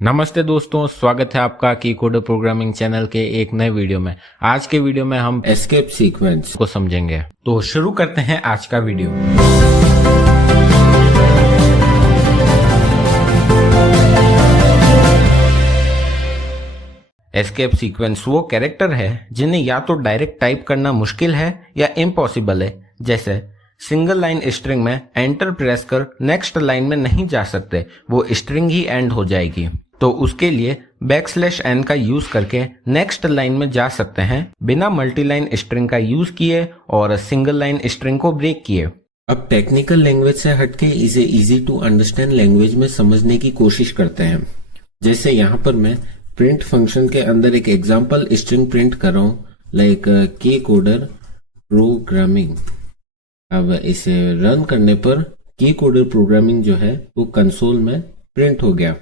नमस्ते दोस्तों, स्वागत है आपका की कोडर प्रोग्रामिंग चैनल के एक नए वीडियो में। आज के वीडियो में हम एस्केप सीक्वेंस को समझेंगे। तो शुरू करते हैं आज का वीडियो। एस्केप सीक्वेंस वो कैरेक्टर है जिन्हें या तो डायरेक्ट टाइप करना मुश्किल है या इम्पॉसिबल है। जैसे सिंगल लाइन स्ट्रिंग में एंटर प्रेस कर नेक्स्ट लाइन में नहीं जा सकते, वो स्ट्रिंग ही एंड हो जाएगी। तो उसके लिए \n का यूज करके नेक्स्ट लाइन में जा सकते हैं बिना मल्टीलाइन स्ट्रिंग का यूज किए और सिंगल लाइन स्ट्रिंग को ब्रेक किए। अब टेक्निकल लैंग्वेज से हटके इसे इजी टू अंडरस्टैंड लैंग्वेज में समझने की कोशिश करते हैं। जैसे यहाँ पर मैं प्रिंट फंक्शन के अंदर एक एग्जांपल स्ट्रिंग प्रिंट कर रहा हूँ, लाइक के कोडर प्रोग्रामिंग। अब इसे रन करने पर के कोडर प्रोग्रामिंग जो है वो कंसोल में प्रिंट हो गया।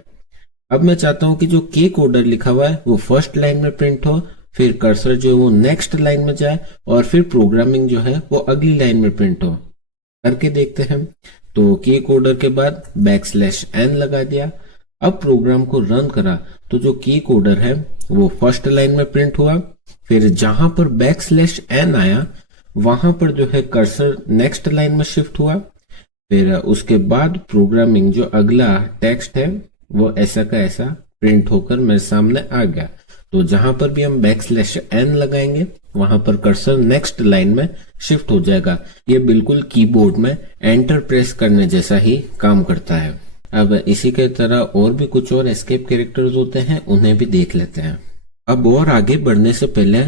अब मैं चाहता हूं कि जो के कोडर लिखा हुआ है वो फर्स्ट लाइन में प्रिंट हो, फिर कर्सर जो है वो नेक्स्ट लाइन में जाए और फिर प्रोग्रामिंग जो है वो अगली लाइन में प्रिंट हो। करके देखते हैं। तो के कोडर के बाद \n लगा दिया। अब प्रोग्राम को रन करा तो जो के कोडर है वो फर्स्ट लाइन में प्रिंट हुआ, फिर जहां पर \n आया वहां पर जो है कर्सर नेक्स्ट लाइन में शिफ्ट हुआ, फिर उसके बाद प्रोग्रामिंग जो अगला टेक्स्ट है वो ऐसा का ऐसा प्रिंट होकर मेरे सामने आ गया। तो जहां पर भी हम \n लगाएंगे वहां पर कर्सर नेक्स्ट लाइन में शिफ्ट हो जाएगा। ये बिल्कुल कीबोर्ड में एंटर प्रेस करने जैसा ही काम करता है। अब इसी के तरह और भी कुछ और एस्केप कैरेक्टर्स होते हैं, उन्हें भी देख लेते हैं। अब और आगे बढ़ने से पहले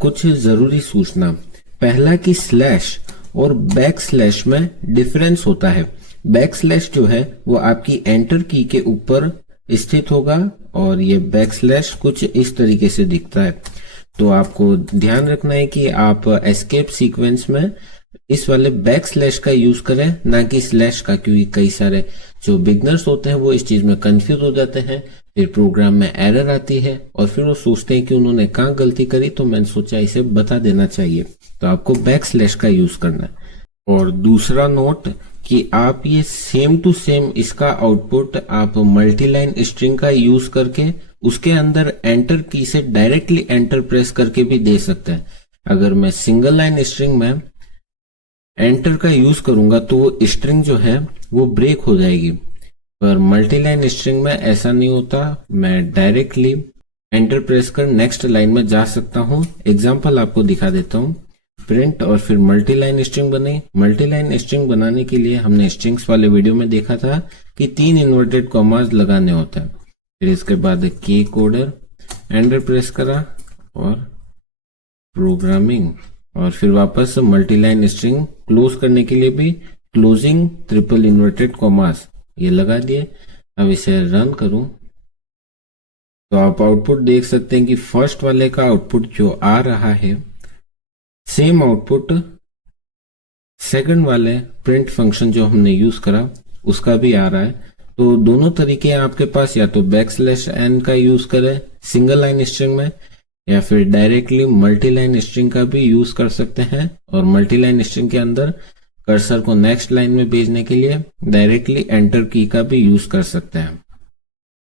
कुछ जरूरी सूचना। पहला कि स्लैश और \/ में डिफरेंस होता है। \/ जो है वो आपकी एंटर की के ऊपर स्थित होगा और ये \/ कुछ इस तरीके से दिखता है। तो आपको ध्यान रखना है कि आप एस्केप सीक्वेंस में इस वाले \/ का यूज करें, ना कि स्लैश का, क्योंकि कई सारे जो बिगनर्स होते हैं वो इस चीज में कंफ्यूज हो जाते हैं, फिर प्रोग्राम में एरर आती है और फिर वो सोचते हैं कि उन्होंने कहाँ गलती करी। तो मैंने सोचा इसे बता देना चाहिए। तो आपको \/ का यूज करना है। और दूसरा नोट कि आप ये सेम टू सेम इसका आउटपुट आप मल्टीलाइन स्ट्रिंग का यूज करके उसके अंदर एंटर की से डायरेक्टली एंटर प्रेस करके भी दे सकते हैं। अगर मैं सिंगल लाइन स्ट्रिंग में एंटर का यूज करूंगा तो वो स्ट्रिंग जो है वो ब्रेक हो जाएगी, पर मल्टीलाइन स्ट्रिंग में ऐसा नहीं होता। मैं डायरेक्टली एंटर प्रेस कर नेक्स्ट लाइन में जा सकता हूं। एग्जांपल आपको दिखा देता हूं। प्रिंट और फिर मल्टीलाइन स्ट्रिंग बने। मल्टीलाइन स्ट्रिंग बनाने के लिए हमने स्ट्रिंग्स वाले वीडियो में देखा था कि 3 इन्वर्टेड कॉमास लगाने होता है। फिर इसके बाद के कोडर एंटर प्रेस करा और प्रोग्रामिंग, और फिर वापस मल्टीलाइन स्ट्रिंग क्लोज करने के लिए भी क्लोजिंग ट्रिपल इन्वर्टेड कॉमास ये लगा दिए। अब इसे रन करूं तो आप आउटपुट देख सकते हैं कि फर्स्ट वाले का आउटपुट जो आ रहा है सेम आउटपुट सेकंड वाले प्रिंट फंक्शन जो हमने यूज करा उसका भी आ रहा है। तो दोनों तरीके हैं आपके पास, या तो \n का यूज करें सिंगल लाइन स्ट्रिंग में, या फिर डायरेक्टली मल्टीलाइन स्ट्रिंग का भी यूज कर सकते हैं। और मल्टीलाइन स्ट्रिंग के अंदर कर्सर को नेक्स्ट लाइन में भेजने के लिए डायरेक्टली एंटर की का भी यूज कर सकते हैं।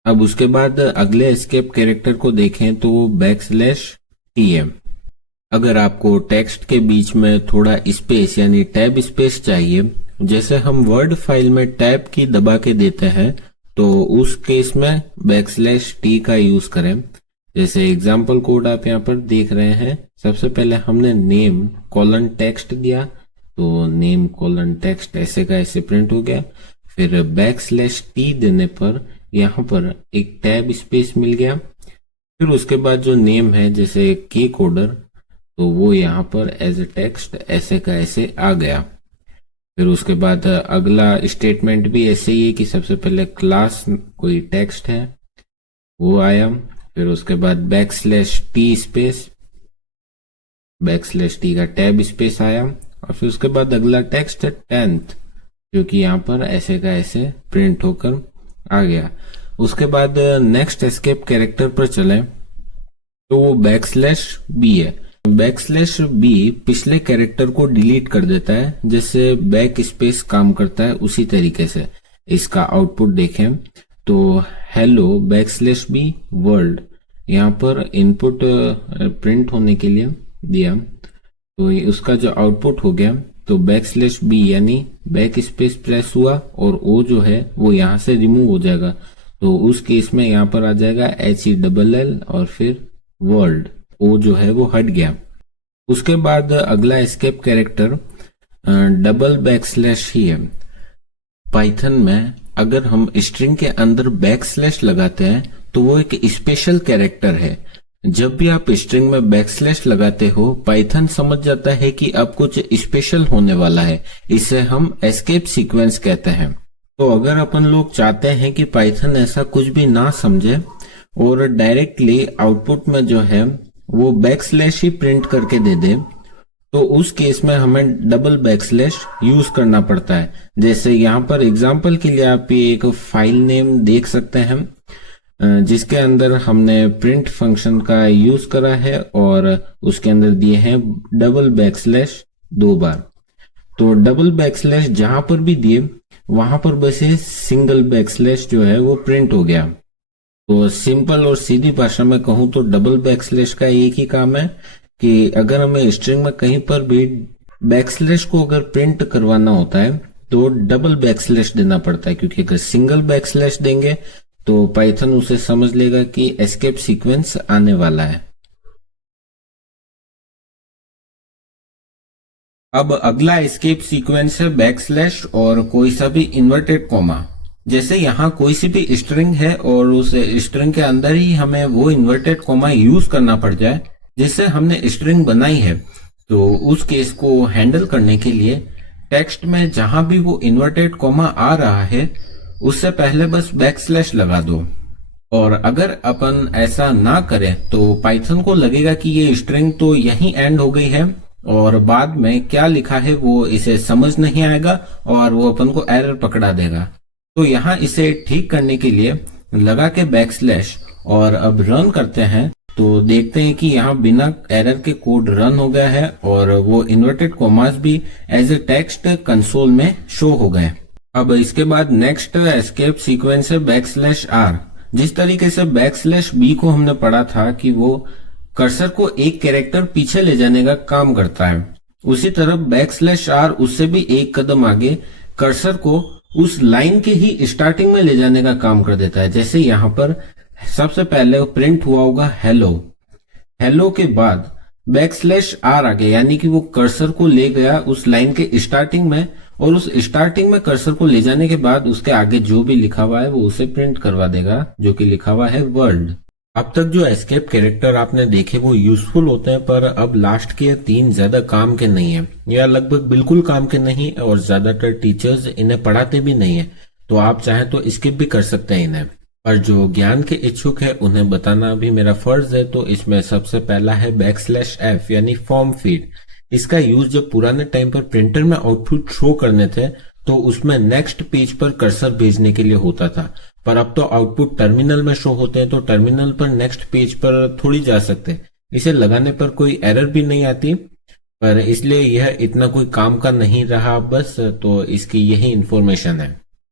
अब उसके बाद अगले एस्केप कैरेक्टर को देखें तो वो \t है। अगर आपको टेक्स्ट के बीच में थोड़ा स्पेस यानी टैब स्पेस चाहिए, जैसे हम वर्ड फाइल में टैब की दबा के देते हैं, तो उस केस में \t का यूज करें। जैसे एग्जाम्पल कोड आप यहाँ पर देख रहे हैं। सबसे पहले हमने नेम कोलन टेक्स्ट दिया, तो नेम कोलन टेक्स्ट ऐसे का ऐसे प्रिंट हो गया। फिर \t देने पर यहाँ पर एक टैब स्पेस मिल गया। फिर उसके बाद जो नेम है जैसे के कोडर, तो वो यहाँ पर एज ए टेक्स्ट ऐसे का ऐसे आ गया। फिर उसके बाद अगला स्टेटमेंट भी ऐसे ही है कि सबसे पहले क्लास कोई टेक्स्ट है वो आया, फिर उसके बाद \t स्पेस \t का टैब स्पेस आया, और फिर उसके बाद अगला टेक्स्ट है 10th जो कि यहाँ पर ऐसे का ऐसे प्रिंट होकर आ गया। उसके बाद नेक्स्ट एस्केप कैरेक्टर पर चले तो वो \b है। \b पिछले कैरेक्टर को डिलीट कर देता है, जैसे बैक स्पेस काम करता है उसी तरीके से। इसका आउटपुट देखें तो हेलो \b वर्ल्ड यहाँ पर इनपुट प्रिंट होने के लिए दिया, तो उसका जो आउटपुट हो गया तो \b यानी बैक स्पेस प्रेस हुआ और ओ जो है वो यहाँ से रिमूव हो जाएगा, तो उस केस में यहाँ पर आ जाएगा HELL और फिर वर्ल्ड, ओ जो है वो हट गया। उसके बाद अगला एस्केप कैरेक्टर \/ ही है। पाइथन में अगर हम स्ट्रिंग के अंदर \/ लगाते हैं तो वो एक स्पेशल कैरेक्टर है। जब भी आप स्ट्रिंग में \/ लगाते हो, पाइथन समझ जाता है कि अब कुछ स्पेशल होने वाला है। इसे हम एस्केप सीक्वेंस कहते हैं। तो अगर अपन लोग चाहते हैं कि पाइथन ऐसा कुछ भी ना समझे और डायरेक्टली आउटपुट में जो है वो \/ ही प्रिंट करके दे दे, तो उस केस में हमें \/ यूज करना पड़ता है। जैसे यहाँ पर एग्जांपल के लिए आप ये एक फाइल नेम देख सकते हैं जिसके अंदर हमने प्रिंट फंक्शन का यूज करा है और उसके अंदर दिए हैं \/ 2 बार। तो \/ जहां पर भी दिए वहां पर बस ये \/ जो है वो प्रिंट हो गया। तो सिंपल और सीधी भाषा में कहूं तो \/ का एक ही काम है कि अगर हमें स्ट्रिंग में कहीं पर भी \/ को अगर प्रिंट करवाना होता है तो \/ देना पड़ता है, क्योंकि अगर \/ देंगे तो पाइथन उसे समझ लेगा कि एस्केप सीक्वेंस आने वाला है। अब अगला एस्केप सीक्वेंस है \/ और कोई सा भी इन्वर्टेड कॉमा। जैसे यहाँ कोई सी भी स्ट्रिंग है और उस स्ट्रिंग के अंदर ही हमें वो इन्वर्टेड कॉमा यूज करना पड़ जाए जिससे हमने स्ट्रिंग बनाई है, तो उस केस को हैंडल करने के लिए टेक्स्ट में जहां भी वो इन्वर्टेड कॉमा आ रहा है उससे पहले बस \/ लगा दो। और अगर अपन ऐसा ना करें तो पाइथन को लगेगा कि ये स्ट्रिंग तो यहीं एंड हो गई है और बाद में क्या लिखा है वो इसे समझ नहीं आएगा और वो अपन को एरर पकड़ा देगा। तो यहाँ इसे ठीक करने के लिए लगा के \/ और अब रन करते हैं तो देखते हैं कि यहाँ बिना एरर के कोड रन हो गया है और वो इन्वर्टेड कॉमास भी एज ए टेक्स्ट कंसोल में शो हो गए। अब इसके बाद नेक्स्ट एस्केप सीक्वेंस है \r। जिस तरीके से \b को हमने पढ़ा था कि वो कर्सर को एक कैरेक्टर पीछे ले जाने का काम करता है, उसी तरह \r उससे भी एक कदम आगे कर्सर को उस लाइन के ही स्टार्टिंग में ले जाने का काम कर देता है। जैसे यहाँ पर सबसे पहले प्रिंट हुआ होगा हेलो के बाद \r आ गया, यानी कि वो कर्सर को ले गया उस लाइन के स्टार्टिंग में और उस स्टार्टिंग में कर्सर को ले जाने के बाद उसके आगे जो भी लिखा हुआ है वो उसे प्रिंट करवा देगा, जो कि लिखा हुआ है वर्ल्ड। अब तक जो एस्केप कैरेक्टर आपने देखे वो यूजफुल होते हैं, पर अब लास्ट के 3 ज्यादा काम के नहीं है या लगभग बिल्कुल काम के नहीं और ज्यादातर टीचर्स इन्हें पढ़ाते भी नहीं है, तो आप चाहें तो स्किप भी कर सकते हैं इन्हें। पर जो ज्ञान के इच्छुक है उन्हें बताना भी मेरा फर्ज है। तो इसमें सबसे पहला है \f यानी फॉर्म फीड। इसका यूज जब पुराने टाइम पर प्रिंटर में आउटपुट शो करने थे तो उसमें नेक्स्ट पेज पर कर्सर भेजने के लिए होता था, पर अब तो आउटपुट टर्मिनल में शो होते हैं तो टर्मिनल पर नेक्स्ट पेज पर थोड़ी जा सकते। इसे लगाने पर कोई एरर भी नहीं आती, पर इसलिए यह इतना कोई काम का नहीं रहा बस, तो इसकी यही इंफॉर्मेशन है।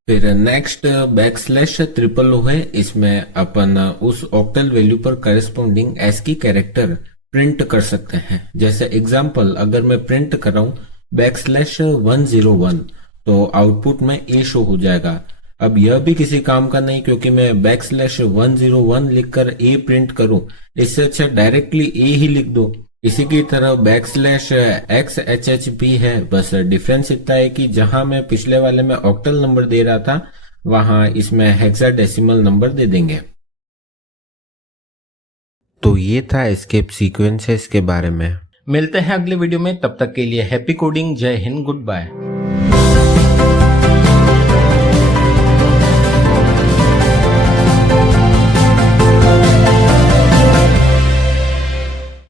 फिर नेक्स्ट \o है। इसमें अपन उस ऑक्टल वैल्यू पर करस्पॉन्डिंग ASCII कैरेक्टर प्रिंट कर सकते हैं। जैसे एग्जांपल अगर मैं प्रिंट कर रहा हूँ \101 तो आउटपुट में A शो हो जाएगा। अब यह भी किसी काम का नहीं, क्योंकि मैं \101 लिखकर A प्रिंट करूं, इससे अच्छा डायरेक्टली A ही लिख दो। इसी की तरह \XHH भी है, बस डिफरेंस इतना है कि जहां मैं पिछले वाले में ऑक्टल नंबर दे रहा था वहां इसमें हेक्साडेसिमल नंबर दे देंगे। तो ये था एस्केप सीक्वेंस है इसके बारे में। मिलते हैं अगले वीडियो में, तब तक के लिए हैप्पी कोडिंग, जय हिंद, गुड बाय।